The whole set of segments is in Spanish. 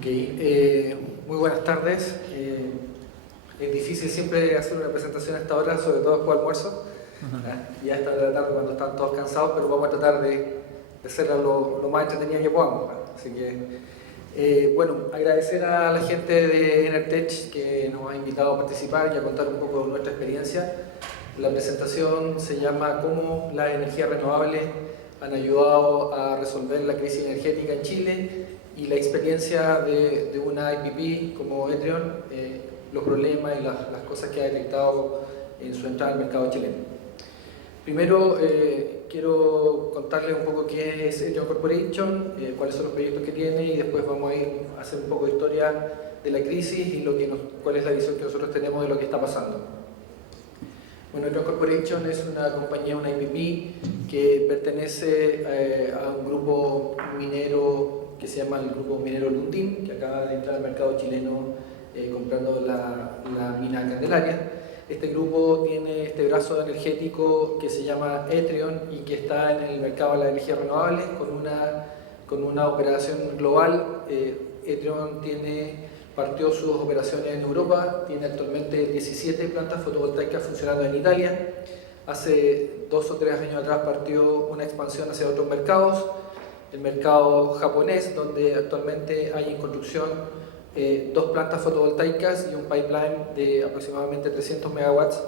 Ok, muy buenas tardes. Es difícil siempre hacer una presentación a esta hora, sobre todo después del almuerzo, y a esta hora de la tarde cuando están todos cansados, pero vamos a tratar de hacerla lo más entretenida que podamos. Así que, bueno, agradecer a la gente de Enertech que nos ha invitado a participar y a contar un poco de nuestra experiencia. La presentación se llama ¿Cómo las energías renovables han ayudado a resolver la crisis energética en Chile? Y la experiencia de una IPP como Etrion, los problemas y las cosas que ha detectado en su entrada al mercado chileno. Primero, quiero contarles un poco qué es Etrion Corporation, cuáles son los proyectos que tiene, y después vamos a ir a hacer un poco de historia de la crisis y cuál es la visión que nosotros tenemos de lo que está pasando. Bueno, Etrion Corporation es una compañía, una IPP, que pertenece a un grupo minero que se llama el Grupo Minero Lundin, que acaba de entrar al mercado chileno comprando la mina Candelaria. Este grupo tiene este brazo energético que se llama Etrion y que está en el mercado de las energías renovables con una operación global. Etrion partió sus operaciones en Europa, tiene actualmente 17 plantas fotovoltaicas funcionando en Italia. Hace 2 o 3 años atrás partió una expansión hacia otros mercados, el mercado japonés, donde actualmente hay en construcción 2 plantas fotovoltaicas y un pipeline de aproximadamente 300 megawatts,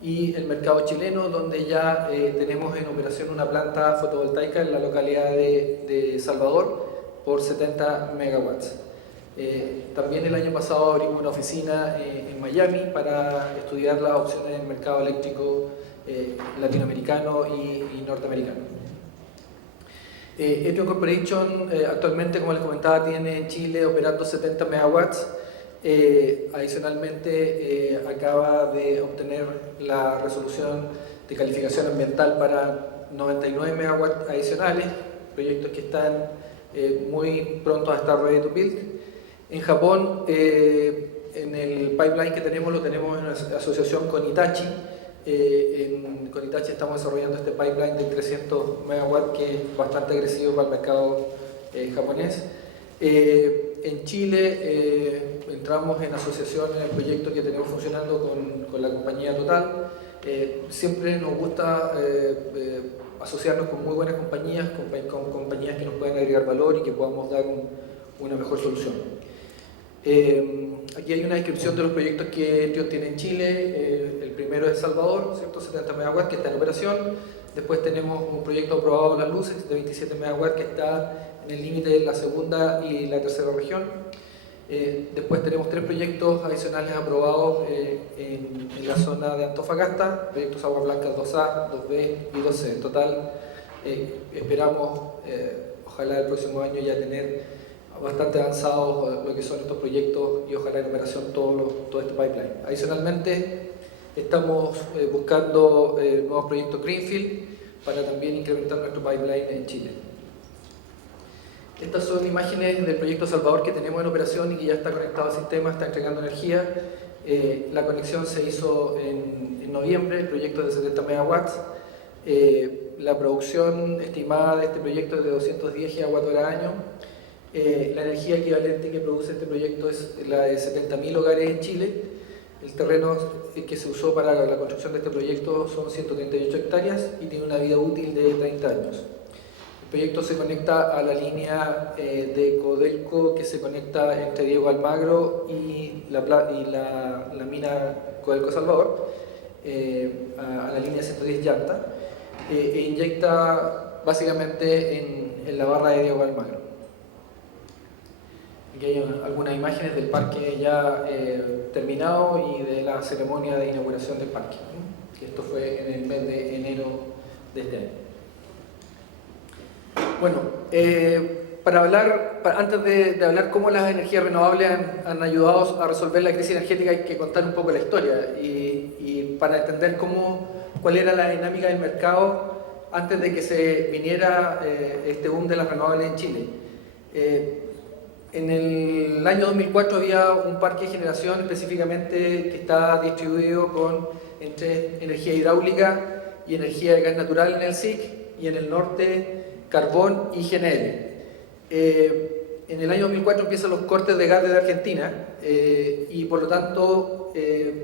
y el mercado chileno, donde ya tenemos en operación una planta fotovoltaica en la localidad de Salvador por 70 megawatts. También el año pasado abrimos una oficina en Miami para estudiar las opciones del mercado eléctrico latinoamericano y norteamericano. Etrion Corporation actualmente, como les comentaba, tiene en Chile operando 70 megawatts. Adicionalmente, acaba de obtener la resolución de calificación ambiental para 99 megawatts adicionales, proyectos que están muy prontos a estar ready to build. En Japón, en el pipeline que tenemos, lo tenemos en asociación con Hitachi. Con Hitachi estamos desarrollando este pipeline de 300 megawatts que es bastante agresivo para el mercado japonés. En Chile entramos en asociación en el proyecto que tenemos funcionando con la compañía Total. Siempre nos gusta asociarnos con muy buenas compañías, con compañías que nos pueden agregar valor y que podamos dar una mejor solución. Aquí hay una descripción de los proyectos que Etrion tiene en Chile. El primero es Salvador, 170 megawatts, que está en operación. Después tenemos un proyecto aprobado en Las Luces de 27 megawatts que está en el límite de la segunda y la tercera región. Después tenemos 3 proyectos adicionales aprobados en la zona de Antofagasta, proyectos Agua Blanca 2A, 2B y 2C. En total, esperamos, ojalá el próximo año ya tener bastante avanzados lo que son estos proyectos y ojalá en operación todo este pipeline. Adicionalmente, estamos buscando nuevos proyectos Greenfield para también incrementar nuestro pipeline en Chile. Estas son imágenes del proyecto Salvador que tenemos en operación y que ya está conectado al sistema, está entregando energía. La conexión se hizo en noviembre, el proyecto es de 70 megawatts. La producción estimada de este proyecto es de 210 gigawatts hora año. La energía equivalente que produce este proyecto es la de 70.000 hogares en Chile. El terreno que se usó para la construcción de este proyecto son 138 hectáreas y tiene una vida útil de 30 años. El proyecto se conecta a la línea de Codelco que se conecta entre Diego Almagro y la mina Codelco Salvador, a la línea 110 Llanta, e inyecta básicamente en la barra de Diego Almagro. Aquí hay algunas imágenes del parque ya terminado y de la ceremonia de inauguración del parque. Esto fue en el mes de enero de este año. Bueno, antes de hablar cómo las energías renovables han ayudado a resolver la crisis energética, hay que contar un poco la historia y para entender cuál era la dinámica del mercado antes de que se viniera este boom de las renovables en Chile. En el año 2004 había un parque de generación específicamente que estaba distribuido entre energía hidráulica y energía de gas natural en el SIC, y en el norte carbón y GNL. en el año 2004 empiezan los cortes de gas de Argentina y por lo tanto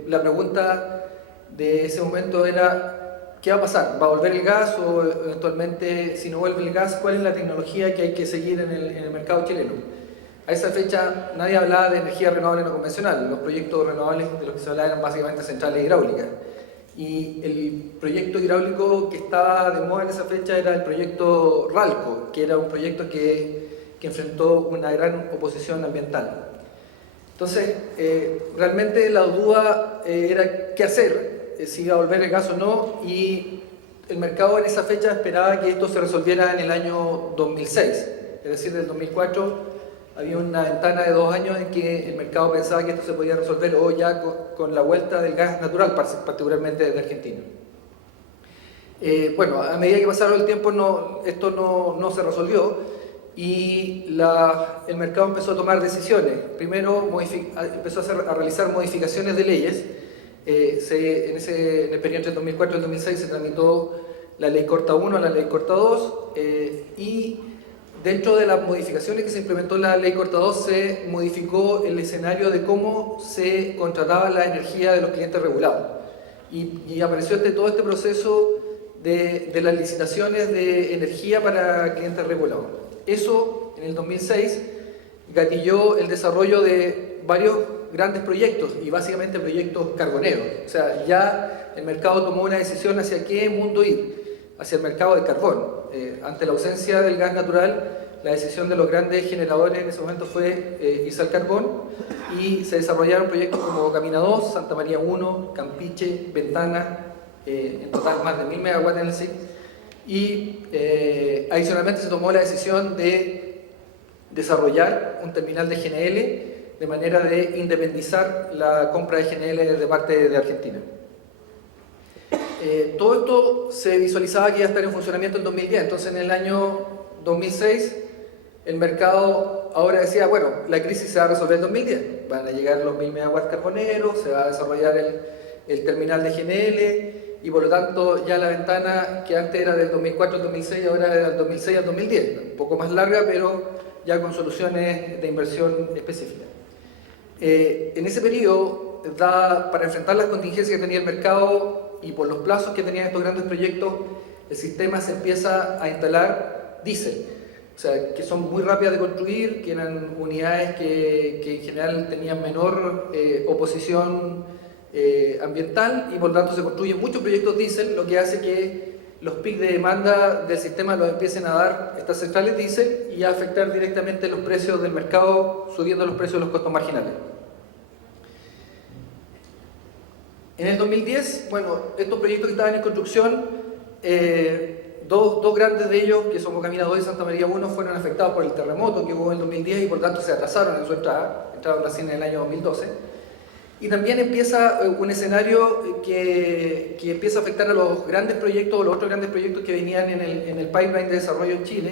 la pregunta de ese momento era ¿qué va a pasar? ¿Va a volver el gas o eventualmente si no vuelve el gas cuál es la tecnología que hay que seguir en el mercado chileno? A esa fecha nadie hablaba de energía renovable no convencional, los proyectos renovables de los que se hablaba eran básicamente centrales hidráulicas. Y el proyecto hidráulico que estaba de moda en esa fecha era el proyecto RALCO, que era un proyecto que enfrentó una gran oposición ambiental. Entonces, realmente la duda era qué hacer, si iba a volver el gas o no, y el mercado en esa fecha esperaba que esto se resolviera en el año 2006, es decir, del 2004 había una ventana de 2 años en que el mercado pensaba que esto se podía resolver o ya con la vuelta del gas natural, particularmente desde Argentina. Bueno, a medida que pasaron el tiempo esto no se resolvió y el mercado empezó a tomar decisiones. Primero empezó a realizar modificaciones de leyes. En el periodo entre el 2004 y el 2006 se tramitó la Ley Corta 1, la Ley Corta 2 y dentro de las modificaciones que se implementó en la Ley Corta 2 se modificó el escenario de cómo se contrataba la energía de los clientes regulados. Y apareció todo este proceso de las licitaciones de energía para clientes regulados. Eso, en el 2006, gatilló el desarrollo de varios grandes proyectos, y básicamente proyectos carboneros. O sea, ya el mercado tomó una decisión hacia qué mundo ir, hacia el mercado del carbón. Ante la ausencia del gas natural, la decisión de los grandes generadores en ese momento fue irse al carbón y se desarrollaron proyectos como Camina 2, Santa María 1, Campiche, Ventana, en total más de 1000 megawatts en el SIC. Y adicionalmente se tomó la decisión de desarrollar un terminal de GNL de manera de independizar la compra de GNL de parte de Argentina. Todo esto se visualizaba que iba a estar en funcionamiento en 2010, entonces en el año 2006 el mercado ahora decía, bueno, la crisis se va a resolver en 2010, van a llegar los 1000 megawatts carboneros, se va a desarrollar el terminal de GNL y por lo tanto ya la ventana que antes era del 2004 al 2006 ahora era del 2006 al 2010, un poco más larga pero ya con soluciones de inversión específicas. En ese periodo, para enfrentar las contingencias que tenía el mercado y por los plazos que tenían estos grandes proyectos, el sistema se empieza a instalar diésel, o sea, que son muy rápidas de construir, que eran unidades que en general tenían menor oposición ambiental y por lo tanto se construyen muchos proyectos diésel, lo que hace que los picos de demanda del sistema los empiecen a dar estas centrales diésel y a afectar directamente los precios del mercado, subiendo los precios de los costos marginales. En el 2010, bueno, estos proyectos que estaban en construcción, dos grandes de ellos, que son Camina 2 y Santa María 1, fueron afectados por el terremoto que hubo en el 2010 y por tanto se atrasaron en su entrada, entraron recién en el año 2012. Y también empieza un escenario que empieza a afectar a los grandes proyectos, o los otros grandes proyectos que venían en el pipeline de desarrollo en Chile.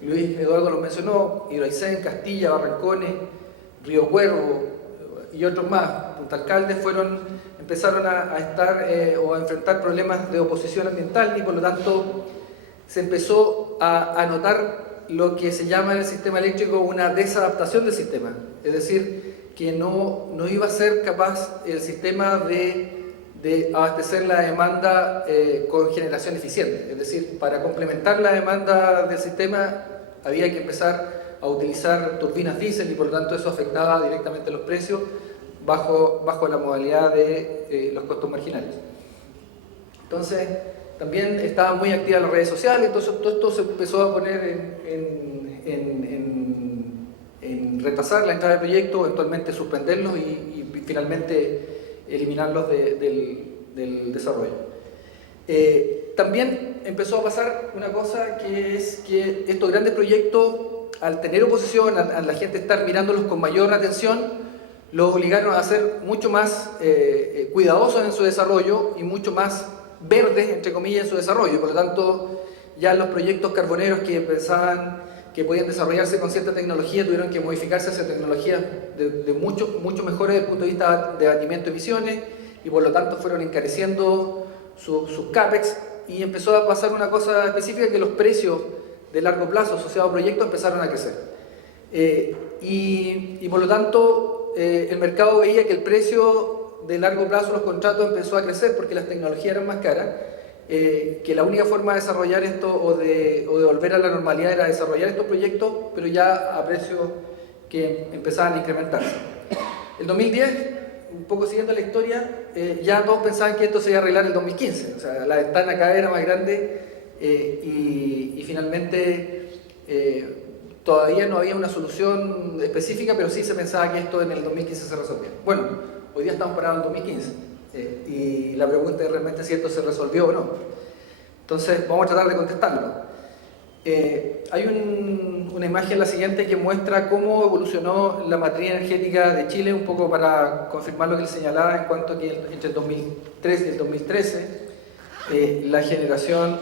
Luis Eduardo los mencionó, Hidroaicén, Castilla, Barrancones, Río Cuervo y otros más. Punta Alcalde empezaron a estar o a enfrentar problemas de oposición ambiental y por lo tanto se empezó a notar lo que se llama en el sistema eléctrico una desadaptación del sistema. Es decir, que no iba a ser capaz el sistema de abastecer la demanda con generación eficiente. Es decir, para complementar la demanda del sistema había que empezar a utilizar turbinas diésel y por lo tanto eso afectaba directamente los precios bajo la modalidad de los costos marginales. Entonces, también estaban muy activas las redes sociales, entonces todo esto se empezó a poner en retrasar la entrada del proyecto, eventualmente suspenderlos y finalmente eliminarlos del desarrollo. También empezó a pasar una cosa que es que estos grandes proyectos, al tener oposición, a la gente estar mirándolos con mayor atención, los obligaron a ser mucho más cuidadosos en su desarrollo y mucho más verdes, entre comillas, en su desarrollo. Por lo tanto, ya los proyectos carboneros que pensaban que podían desarrollarse con cierta tecnología tuvieron que modificarse hacia tecnologías de mucho mejores desde el punto de vista de abatimiento de emisiones y por lo tanto fueron encareciendo sus CAPEX y empezó a pasar una cosa específica, que los precios de largo plazo asociados a proyectos empezaron a crecer. Y por lo tanto, el mercado veía que el precio de largo plazo de los contratos empezó a crecer porque las tecnologías eran más caras, que la única forma de desarrollar esto o de volver a la normalidad era desarrollar estos proyectos, pero ya a precios que empezaban a incrementarse. El 2010, un poco siguiendo la historia, ya todos pensaban que esto se iba a arreglar en el 2015, o sea, la ventana cada vez era más grande y finalmente todavía no había una solución específica, pero sí se pensaba que esto en el 2015 se resolvía. Bueno, hoy día estamos parados en el 2015 y la pregunta es realmente si esto se resolvió o no. Entonces vamos a tratar de contestarlo. Hay una imagen, la siguiente, que muestra cómo evolucionó la matriz energética de Chile, un poco para confirmar lo que él señalaba en cuanto a que entre el 2003 y el 2013 la generación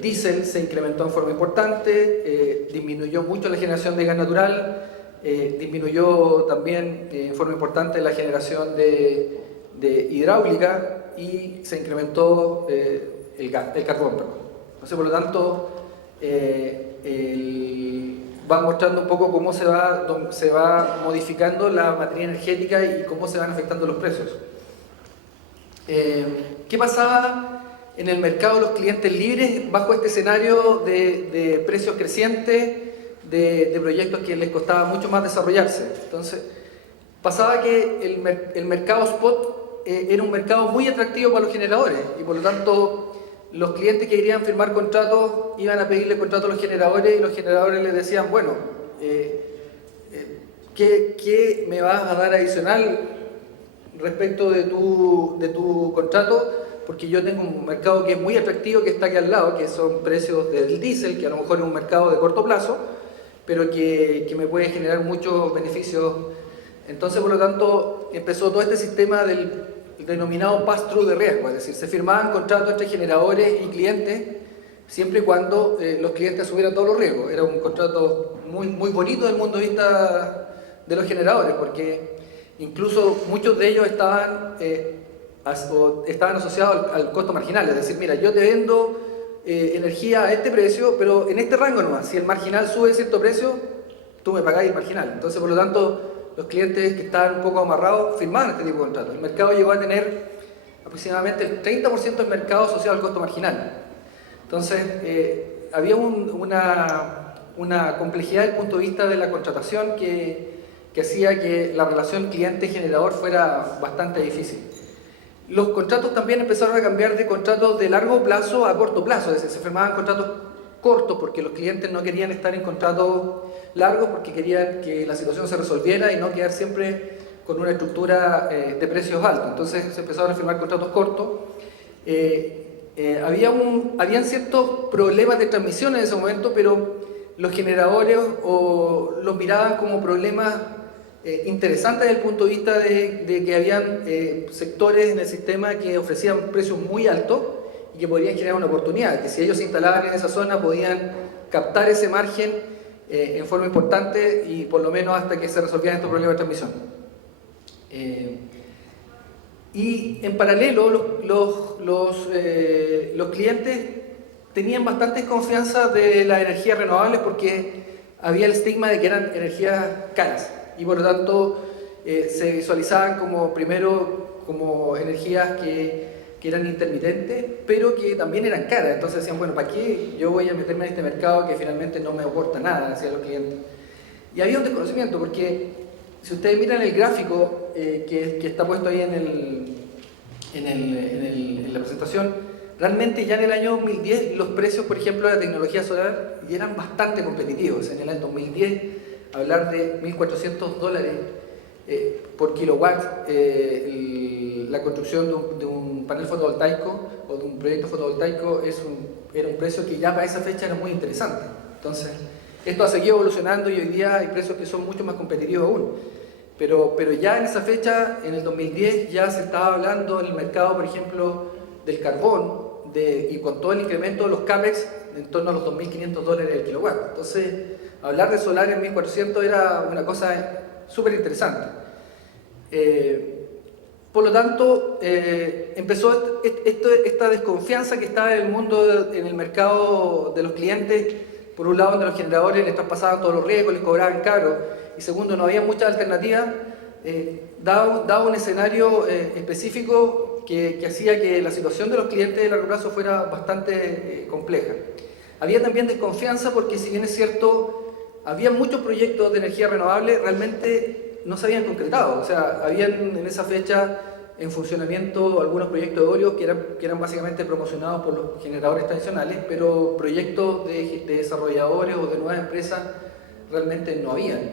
diésel se incrementó en forma importante, disminuyó mucho la generación de gas natural, disminuyó también en forma importante la generación de hidráulica y se incrementó el carbón. Entonces, por lo tanto, va mostrando un poco cómo se va modificando la matriz energética y cómo se van afectando los precios. ¿Qué pasaba en el mercado de los clientes libres bajo este escenario de precios crecientes, de proyectos que les costaba mucho más desarrollarse? Entonces, pasaba que el mercado spot era un mercado muy atractivo para los generadores y por lo tanto los clientes que querían firmar contratos iban a pedirle contratos a los generadores y los generadores les decían, bueno, ¿qué me vas a dar adicional respecto de tu contrato? Porque yo tengo un mercado que es muy atractivo, que está aquí al lado, que son precios del diésel, que a lo mejor es un mercado de corto plazo, pero que me puede generar muchos beneficios. Entonces, por lo tanto, empezó todo este sistema del denominado pass-through de riesgo, es decir, se firmaban contratos entre generadores y clientes siempre y cuando los clientes asumieran todos los riesgos. Era un contrato muy, muy bonito desde el punto de vista de los generadores, porque incluso muchos de ellos estaban asociados al costo marginal, es decir, mira, yo te vendo energía a este precio, pero en este rango nomás, si el marginal sube cierto precio, tú me pagáis el marginal. Entonces, por lo tanto, los clientes que estaban un poco amarrados firmaban este tipo de contratos. El mercado llegó a tener aproximadamente el 30% del mercado asociado al costo marginal. Entonces, había una complejidad desde el punto de vista de la contratación que hacía que la relación cliente-generador fuera bastante difícil. Los contratos también empezaron a cambiar de contratos de largo plazo a corto plazo, es decir, se firmaban contratos cortos porque los clientes no querían estar en contratos largos porque querían que la situación se resolviera y no quedar siempre con una estructura de precios altos. Entonces se empezaron a firmar contratos cortos. Habían ciertos problemas de transmisión en ese momento, pero los generadores los miraban como problemas interesantes desde el punto de vista de que habían sectores en el sistema que ofrecían precios muy altos y que podrían generar una oportunidad, que si ellos se instalaban en esa zona podían captar ese margen en forma importante y por lo menos hasta que se resolvieran estos problemas de transmisión. Y en paralelo los clientes tenían bastante confianza de las energías renovables porque había el estigma de que eran energías caras y por lo tanto se visualizaban como energías que eran intermitentes, pero que también eran caras. Entonces decían, bueno, ¿para qué yo voy a meterme en este mercado que finalmente no me aporta nada hacia los clientes? Y había un desconocimiento, porque si ustedes miran el gráfico que está puesto ahí en la presentación, realmente ya en el año 2010 los precios, por ejemplo, de la tecnología solar ya eran bastante competitivos. En el año 2010, hablar de $1.400 por kilowatt, la construcción de un panel fotovoltaico o de un proyecto fotovoltaico era un precio que ya para esa fecha era muy interesante. Entonces, esto ha seguido evolucionando y hoy día hay precios que son mucho más competitivos aún. Pero ya en esa fecha, en el 2010, ya se estaba hablando en el mercado, por ejemplo, del carbón y con todo el incremento de los CAPEX en torno a los $2.500 el kilowatt. Entonces, hablar de solar en 1.400 era una cosa súper interesante. Por lo tanto, empezó esta desconfianza que estaba en el mundo, en el mercado de los clientes, por un lado, donde los generadores les traspasaban todos los riesgos, les cobraban caro, y segundo, no había muchas alternativas, daba un escenario específico que hacía que la situación de los clientes de largo plazo fuera bastante compleja. Había también desconfianza porque, si bien es cierto, había muchos proyectos de energía renovable, realmente no se habían concretado. O sea, habían en esa fecha en funcionamiento algunos proyectos eólicos que eran básicamente promocionados por los generadores tradicionales, pero proyectos de desarrolladores o de nuevas empresas realmente no habían.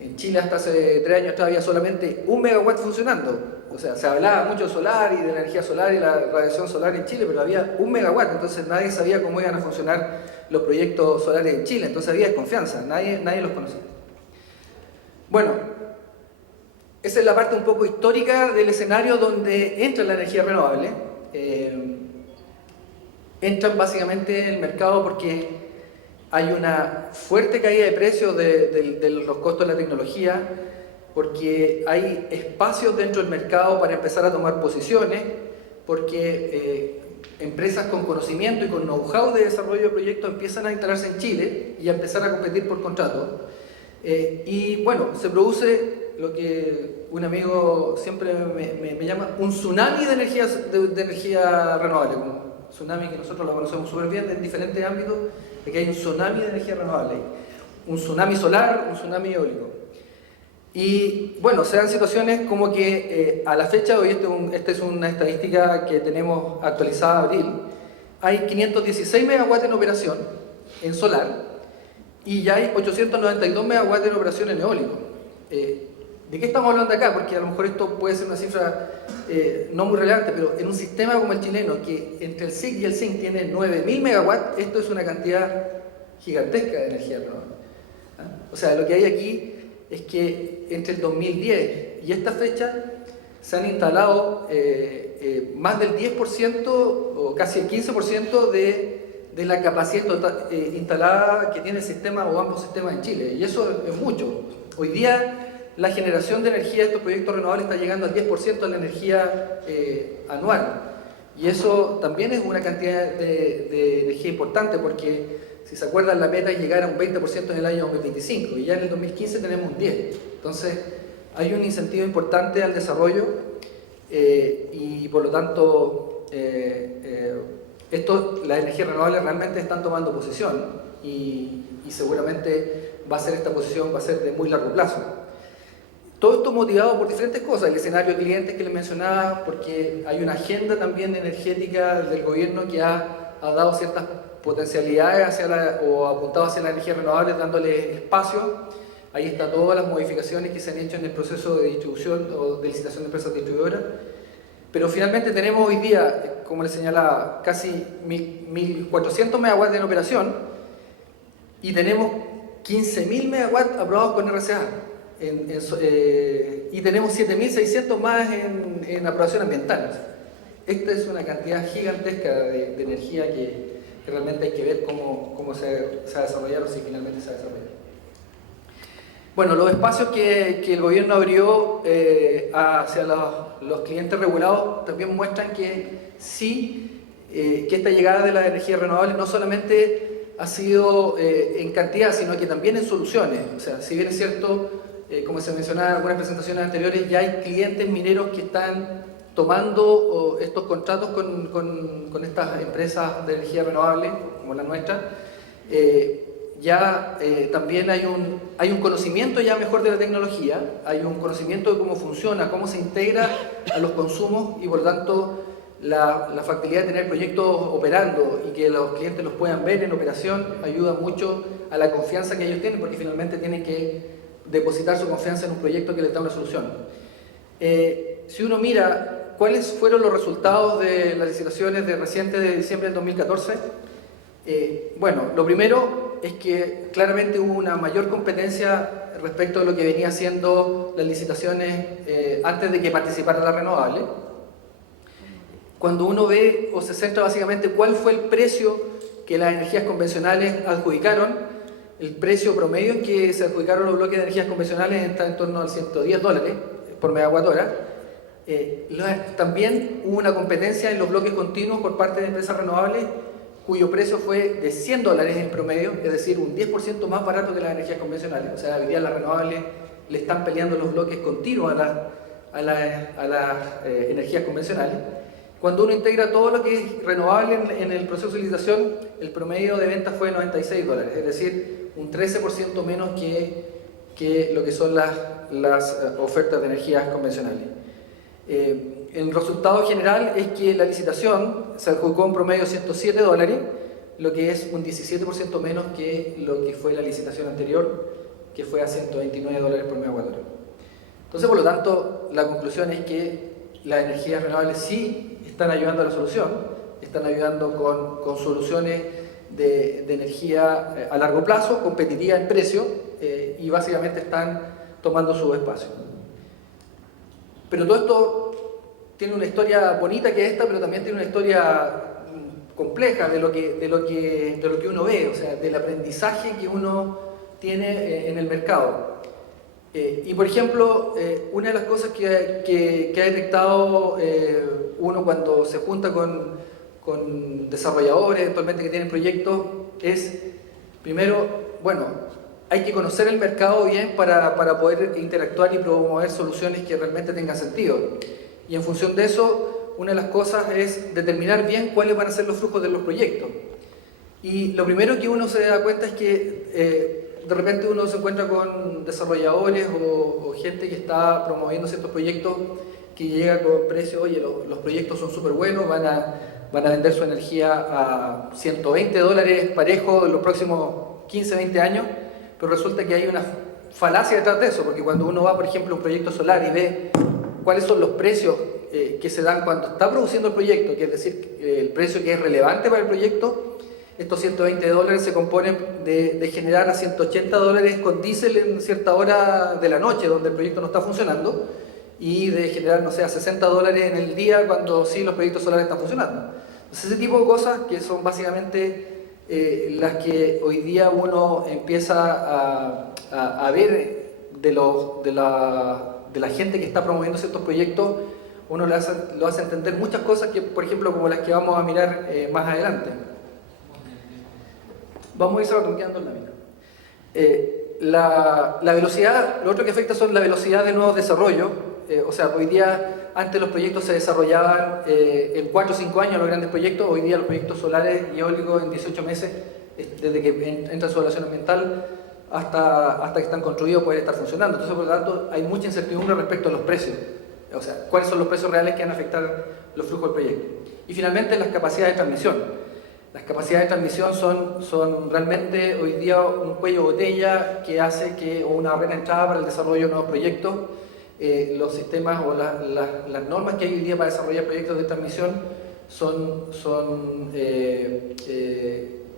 En Chile hasta hace 3 años había solamente 1 megawatt funcionando. O sea, se hablaba mucho de solar y de la energía solar y la radiación solar en Chile, pero había 1 megawatt, entonces nadie sabía cómo iban a funcionar los proyectos solares en Chile, entonces había desconfianza, nadie los conocía. Bueno, esa es la parte un poco histórica del escenario donde entra la energía renovable. Entran básicamente en el mercado porque hay una fuerte caída de precios de los costos de la tecnología, porque hay espacios dentro del mercado para empezar a tomar posiciones, porque empresas con conocimiento y con know-how de desarrollo de proyectos empiezan a instalarse en Chile y a empezar a competir por contratos. Y bueno, se produce lo que un amigo siempre me llama un tsunami de energía renovable, un tsunami que nosotros lo conocemos súper bien en diferentes ámbitos, de que hay un tsunami de energía renovable, un tsunami solar, un tsunami eólico. Y bueno, se dan situaciones como que a la fecha, hoy esta es una estadística que tenemos actualizada de abril, hay 516 megawatts en operación en solar y ya hay 892 megawatts en operación en eólico. ¿De qué estamos hablando acá? Porque a lo mejor esto puede ser una cifra no muy relevante, pero en un sistema como el chileno, que entre el SIC y el SINC tiene 9.000 megawatts, esto es una cantidad gigantesca de energía renovable. O sea, lo que hay aquí es que entre el 2010 y esta fecha se han instalado más del 10% o casi el 15% de la capacidad instalada que tiene el sistema o ambos sistemas en Chile, y eso es mucho. Hoy día la generación de energía de estos proyectos renovables está llegando al 10% de la energía anual, y eso también es una cantidad de energía importante, porque si se acuerdan, la meta es llegar a un 20% en el año 2025 y ya en el 2015 tenemos un 10%. Entonces hay un incentivo importante al desarrollo y por lo tanto las energías renovables realmente están tomando posición y seguramente esta posición va a ser de muy largo plazo. Todo esto motivado por diferentes cosas, el escenario de clientes que les mencionaba, porque hay una agenda también energética del gobierno que ha dado ciertas potencialidades o apuntado hacia la energía renovable, dándole espacio. Ahí están todas las modificaciones que se han hecho en el proceso de distribución o de licitación de empresas distribuidoras. Pero finalmente tenemos hoy día, como les señalaba, casi 1.400 megawatts en operación y tenemos 15.000 megawatts aprobados con RCA. Y tenemos 7.600 más en aprobación ambiental. Esta es una cantidad gigantesca de energía que realmente hay que ver cómo se va a desarrollar o si finalmente se va a desarrollar. Bueno, los espacios que el gobierno abrió hacia los clientes regulados también muestran que sí, que esta llegada de las energías renovables no solamente ha sido en cantidad, sino que también en soluciones. O sea, si bien es cierto, como se mencionaba en algunas presentaciones anteriores, ya hay clientes mineros que están tomando estos contratos con estas empresas de energía renovable, como la nuestra. También hay un conocimiento ya mejor de la tecnología, hay un conocimiento de cómo funciona, cómo se integra a los consumos y por lo tanto la factibilidad de tener proyectos operando y que los clientes los puedan ver en operación ayuda mucho a la confianza que ellos tienen, porque finalmente tienen que depositar su confianza en un proyecto que les da una solución. Si uno mira cuáles fueron los resultados de las licitaciones recientes de diciembre del 2014, bueno, lo primero es que claramente hubo una mayor competencia respecto de lo que venía haciendo las licitaciones antes de que participara la renovable. Cuando uno ve o se centra básicamente cuál fue el precio que las energías convencionales adjudicaron, el precio promedio en que se adjudicaron los bloques de energías convencionales está en torno al $110 por megawatt hora. También hubo una competencia en los bloques continuos por parte de empresas renovables cuyo precio fue de $100 en promedio, es decir, un 10% más barato que las energías convencionales. O sea, hoy día las renovables le están peleando los bloques continuos a las energías convencionales. Cuando uno integra todo lo que es renovable en el proceso de licitación, el promedio de ventas fue de $96, es decir, un 13% menos que lo que son las ofertas de energías convencionales. El resultado general es que la licitación se adjudicó en promedio $107, lo que es un 17% menos que lo que fue la licitación anterior, que fue a $129 por megawatt hora. Entonces, por lo tanto, la conclusión es que las energías renovables sí están ayudando a la solución, están ayudando con soluciones de energía a largo plazo, competitiva en precio, y básicamente están tomando su espacio. Pero todo esto tiene una historia bonita que esta, pero también tiene una historia compleja de lo que uno ve, o sea, del aprendizaje que uno tiene en el mercado. Y por ejemplo, una de las cosas que ha detectado uno cuando se junta con desarrolladores eventualmente que tienen proyectos es, primero, bueno, hay que conocer el mercado bien para poder interactuar y promover soluciones que realmente tengan sentido. Y en función de eso, una de las cosas es determinar bien cuáles van a ser los flujos de los proyectos. Y lo primero que uno se da cuenta es que de repente uno se encuentra con desarrolladores o gente que está promoviendo ciertos proyectos que llega con precios, oye, los proyectos son súper buenos, van a vender su energía a $120 parejo en los próximos 15, 20 años, pero resulta que hay una falacia detrás de eso, porque cuando uno va, por ejemplo, a un proyecto solar y ve cuáles son los precios que se dan cuando está produciendo el proyecto, que es decir, el precio que es relevante para el proyecto, estos $120 se componen de generar a $180 con diésel en cierta hora de la noche, donde el proyecto no está funcionando, y de generar, no sé, a $60 en el día cuando sí los proyectos solares están funcionando. Entonces, ese tipo de cosas que son básicamente las que hoy día uno empieza a ver de la gente que está promoviendo ciertos proyectos, uno lo hace entender muchas cosas que, por ejemplo, como las que vamos a mirar más adelante. Vamos a ir quedando en la mina. La velocidad, lo otro que afecta son la velocidad de nuevos desarrollos. O sea, hoy día, antes los proyectos se desarrollaban en 4 o 5 años los grandes proyectos, hoy día los proyectos solares y eólicos en 18 meses, desde que entra su evaluación ambiental hasta que están construidos pueden estar funcionando. Entonces, por lo tanto, hay mucha incertidumbre respecto a los precios. O sea, cuáles son los precios reales que van a afectar los flujos del proyecto. Y finalmente, las capacidades de transmisión. Las capacidades de transmisión son realmente hoy día un cuello de botella que hace que, o una barrera de entrada para el desarrollo de nuevos proyectos. Los sistemas o las normas que hay hoy día para desarrollar proyectos de transmisión son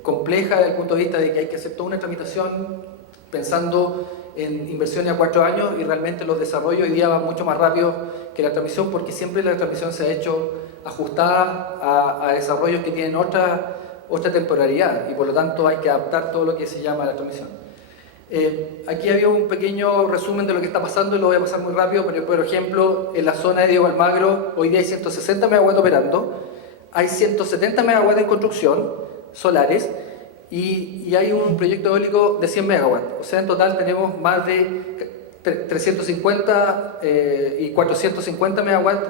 complejas desde el punto de vista de que hay que hacer toda una tramitación pensando en inversiones a 4 años y realmente los desarrollos hoy día van mucho más rápido que la transmisión porque siempre la transmisión se ha hecho ajustada a desarrollos que tienen otra temporalidad y por lo tanto hay que adaptar todo lo que se llama la transmisión. Aquí había un pequeño resumen de lo que está pasando y lo voy a pasar muy rápido, pero por ejemplo en la zona de Diego Almagro hoy día hay 160 megawatts operando, hay 170 megawatts en construcción solares y hay un proyecto eólico de 100 megawatts, o sea en total tenemos más de 350 y 450 megawatts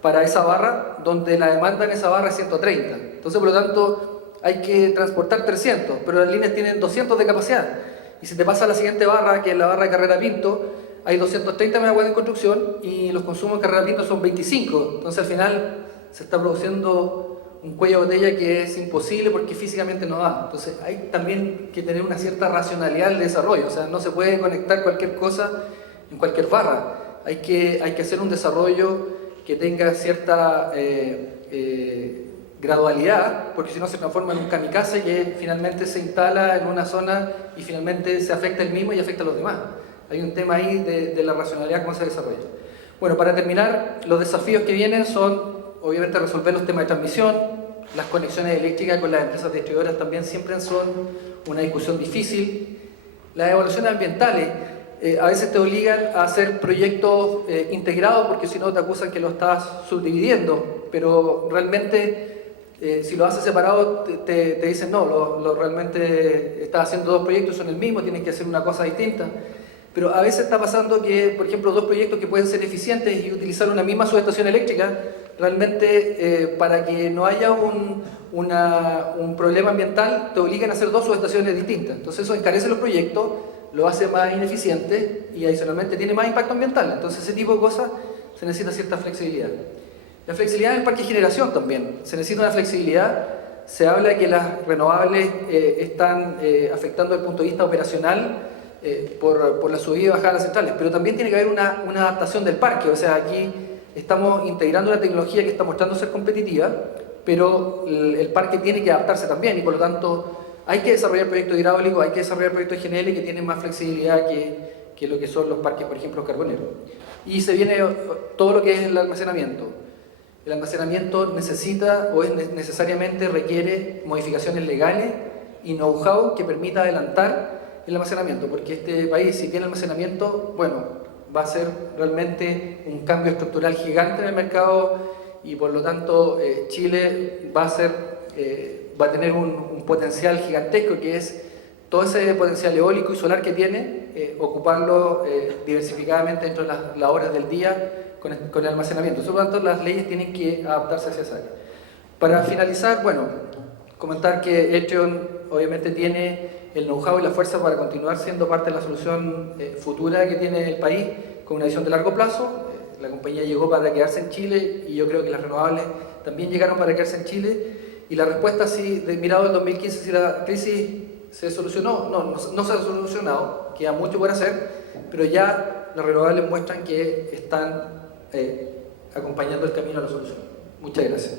para esa barra, donde la demanda en esa barra es 130. Entonces, por lo tanto, hay que transportar 300, pero las líneas tienen 200 de capacidad. Y si te pasa a la siguiente barra, que es la barra de Carrera Pinto, hay 230 megawatts en construcción y los consumos en Carrera Pinto son 25. Entonces, al final, se está produciendo un cuello de botella que es imposible porque físicamente no da. Entonces, hay también que tener una cierta racionalidad del desarrollo. O sea, no se puede conectar cualquier cosa en cualquier barra. Hay que hacer un desarrollo que tenga cierta gradualidad, porque si no se transforma en un kamikaze que finalmente se instala en una zona y finalmente se afecta el mismo y afecta a los demás. Hay un tema ahí de la racionalidad, cómo se desarrolla. Bueno, para terminar, los desafíos que vienen son, obviamente, resolver los temas de transmisión. Las conexiones eléctricas con las empresas distribuidoras también siempre son una discusión difícil. Las evaluaciones ambientales a veces te obligan a hacer proyectos integrados porque si no te acusan que lo estás subdividiendo, pero realmente Si lo haces separado, te dicen no, realmente estás haciendo dos proyectos, son el mismo, tienes que hacer una cosa distinta. Pero a veces está pasando que, por ejemplo, dos proyectos que pueden ser eficientes y utilizar una misma subestación eléctrica, realmente para que no haya un problema ambiental, te obligan a hacer dos subestaciones distintas. Entonces eso encarece los proyectos, lo hace más ineficiente y adicionalmente tiene más impacto ambiental. Entonces ese tipo de cosas se necesita cierta flexibilidad. La flexibilidad en el parque de generación también. Se necesita una flexibilidad. Se habla de que las renovables están afectando desde el punto de vista operacional por la subida y bajada de las centrales, pero también tiene que haber una adaptación del parque. O sea, aquí estamos integrando una tecnología que está mostrando ser competitiva, pero el parque tiene que adaptarse también y por lo tanto hay que desarrollar proyectos hidráulicos, hay que desarrollar proyectos de GNL que tienen más flexibilidad que lo que son los parques, por ejemplo, carboneros. Y se viene todo lo que es el almacenamiento. El almacenamiento necesita o necesariamente requiere modificaciones legales y know-how que permita adelantar el almacenamiento, porque este país, si tiene almacenamiento, bueno, va a ser realmente un cambio estructural gigante en el mercado y por lo tanto Chile va a tener un potencial gigantesco que es todo ese potencial eólico y solar que tiene, ocuparlo diversificadamente dentro de las horas del día con el almacenamiento. Por lo tanto, las leyes tienen que adaptarse hacia esa área. Para finalizar, bueno, comentar que Etrion obviamente tiene el know-how y la fuerza para continuar siendo parte de la solución futura que tiene el país con una visión de largo plazo. La compañía llegó para quedarse en Chile y yo creo que las renovables también llegaron para quedarse en Chile. Y la respuesta, si mirado el 2015, si la crisis se solucionó, no se ha solucionado, queda mucho por hacer, pero ya las renovables muestran que están acompañando el camino a la solución. Muchas gracias.